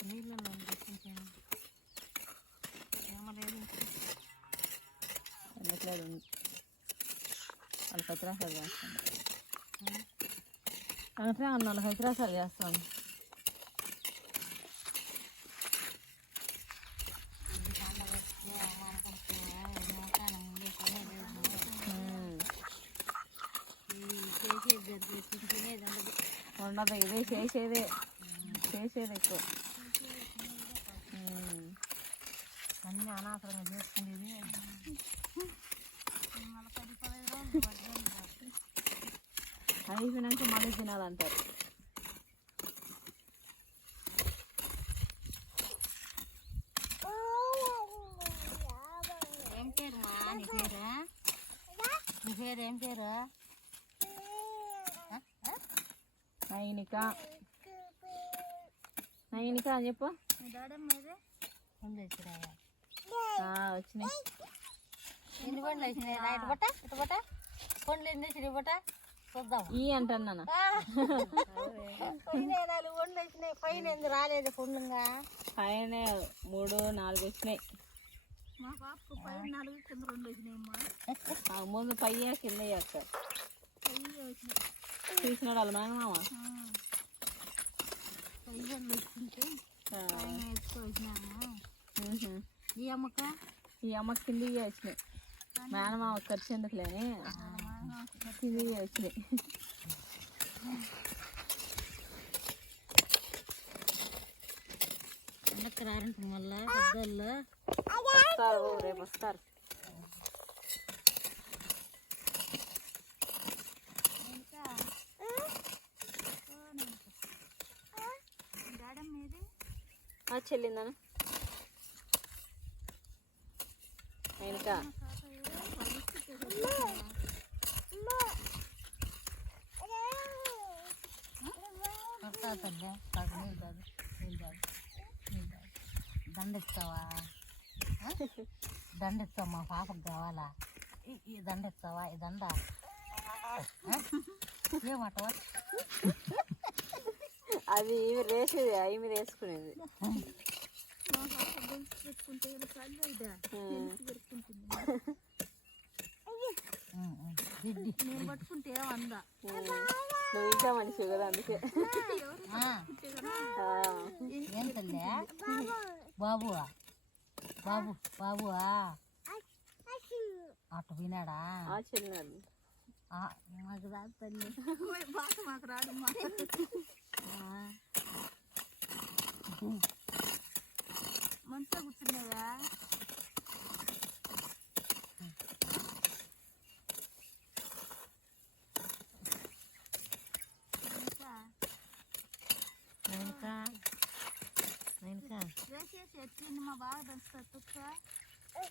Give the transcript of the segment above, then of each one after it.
నీళ్ళలో దర్శించాను ఏమలేదు ఎందుకులేదు వాళ్ళు పత్రాసాలు చేస్తాను అందుకే వాళ్ళు పత్రాసాలు చేస్తాను ఉండదు ఇదే చేసేదే చేసేది ఎక్కువ అన్నీ అనాథరంగా చేసుకునేది అయిపోయినాక మళ్ళీ తినాలంటారు. ఏం పేరు మా నీ పేరు? నీ పేరు ఏం పేరు? నైనిక. నైనిక అని చెప్పు డాడమ్మ ఉంది వచ్చినాయా. ఎన్ని పండ్లు వచ్చినాయి? ఇటు పట్ట ఇటు పట్ట. పండ్లు ఎన్ని వచ్చినాయి పట్ట? చూద్దాం. ఈ నాలుగు పండ్లు వచ్చినాయి. పైన ఎందుకు రాలేదు పండుగా పైన మూడు నాలుగు వచ్చినాయి. మా పాపకు పైన నాలుగు కింద రెండు వచ్చినాయమ్మా. ఆ, ముందు పయ్య కింద వచ్చినాయి. చూసినాడు వాళ్ళ మేనమామ? పై పండ్లు వచ్చింటే ఆ, పైన ఎత్తుకో వచ్చినాము. ఈ అమ్మక ఈ అమ్మ కిందికి వచ్చినాయి మేనమామ ఖర్చు ఎందుకులేని కిందికి వచ్చినాయి పండక్కి రారంట మళ్ళా పెద్దోళ్ళు వస్తారు రేపు వస్తారు డాడమ్మ ఏది ఆ చెల్లిందను ఇంకా వస్తా తల్లి కాదు నీళ్ళు కాదు నీళ్ళు కాదు నీళ్ళు కాదు దండ ఇస్తావా ఆ? దండ ఇస్తావా మా పాపకు కావాలా? ఈ- ఈ దండ ఇస్తావా ఈ దండ? ఏమంటావా అది ఈమె రేసేది అవి మీద నేను పట్టుకుంటే వంద నువ్వు ఇంకా మనిషి కదా అందుకే బాబువా బాబు. బాబువా అటు వినాడా ఆ, మాకు రాదు తల్లి మాకు రాదు వెనుక వేసేసి ఎత్తింది మా బాగా దంచుతా తుక్క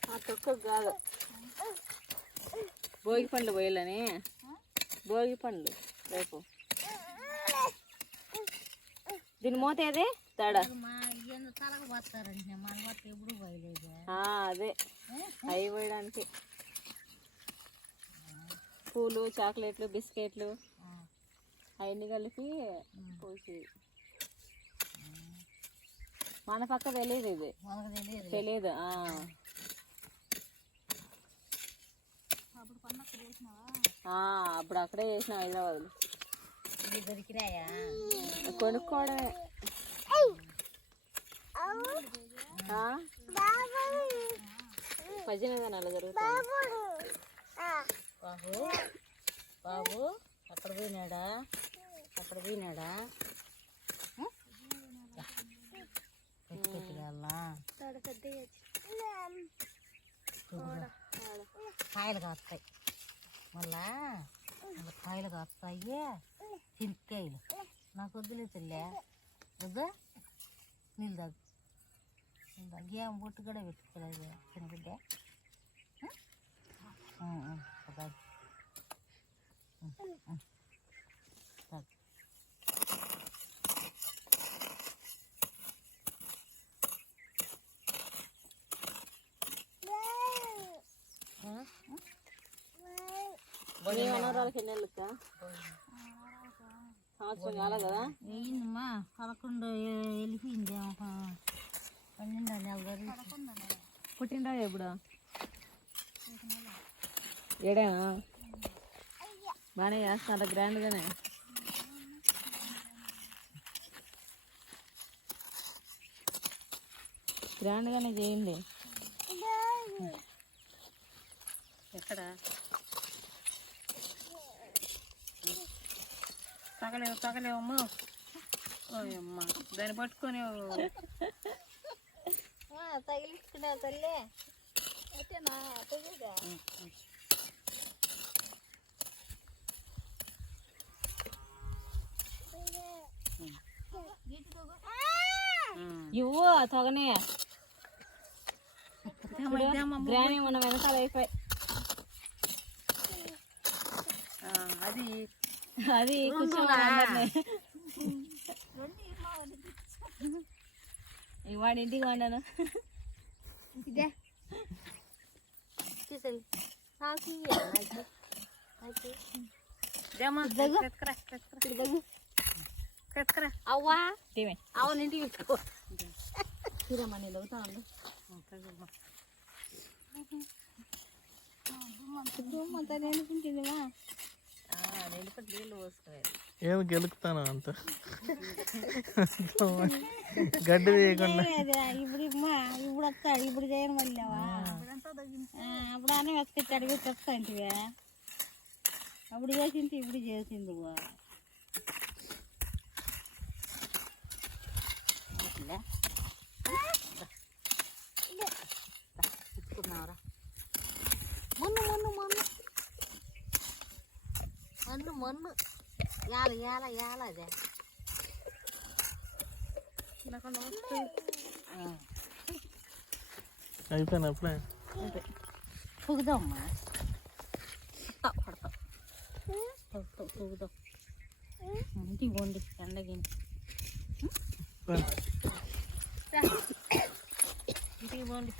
ఆ తొక్క కాదు. భోగి పండ్లు పోయాలని? భోగి పండ్లు. రేపు. దీని మూత ఏది? తడ. అదే. అవి పోయడానికి. పూలు చాక్లెట్లు బిస్కెట్లు అవన్నీ కలిపి పోసి మన పక్క తెలియదు ఇది. మనకు తెలియదు. తెలియదు ఆ. అప్పుడు పన్నకు చేసినావా? ఆ, అప్పుడు అక్కడే చేసిన దొరికినాయా? కొనుక్కోవడమే ఆ? పద్దెనిమిది నెలలు జరుగుతుంది. బాబు బాబు అక్కడ పోయినాడా? అక్కడ పోయినాడా? కాయలు కాస్తాయి మళ్ళా మళ్ళా కాయలు కాస్తాయి చింతకాయలు నాకు వద్దులే చెల్లె వద్దా నీళ్ళు తాగు నీళ్ళు తాగు ఏం బొట్టు కూడా పెట్టుకోలేదు చిన్నబిడ్డ సంవత్సరం కాలే కదా? పదకొండు వెళ్ళిపోయింది. పన్నెండు నెల ఎప్పుడు? ఏడేనా? బాగానే చేస్తున్నారు గ్రాండ్గానే. గ్రాండ్గానే చేయండి. ఎక్కడ? తగలేవు తగలేవమ్మా ఓయమ్మ దాన్ని పట్టుకొని తగిలించుకునే తల్లి. ఇవ్వు తొగనే. గ్రాని మన వెనకాల అయిపోయి అది అది వాడి ఇంటికి వండాను ఇదే. అవ్వా అవును ఇంటికి తీరమ్మా నేను లొగుతా ఉండు నీళ్ళు పోసుకోవాలి ఏం గెలుకుతాను అంత గడ్డి తీయకుండా ఇప్పుడు ఇమ్మా ఇప్పుడు వస్తాడు ఇప్పుడు చేయను మళ్ళీ అప్పుడు అన్నీ వెతకొచ్చి అడిగి తెస్తా ఇంటివే అప్పుడు చేసింది ఇప్పుడు చేసింది బా. మన్ను మన్ను. యాల యాల యాల అదే. అయిపోయిన అప్పుడే? పొగుదామ్మా పడతావు పొగుదాం. ఇంటికి పోండి ఎండకి ఇంటికి పోండి.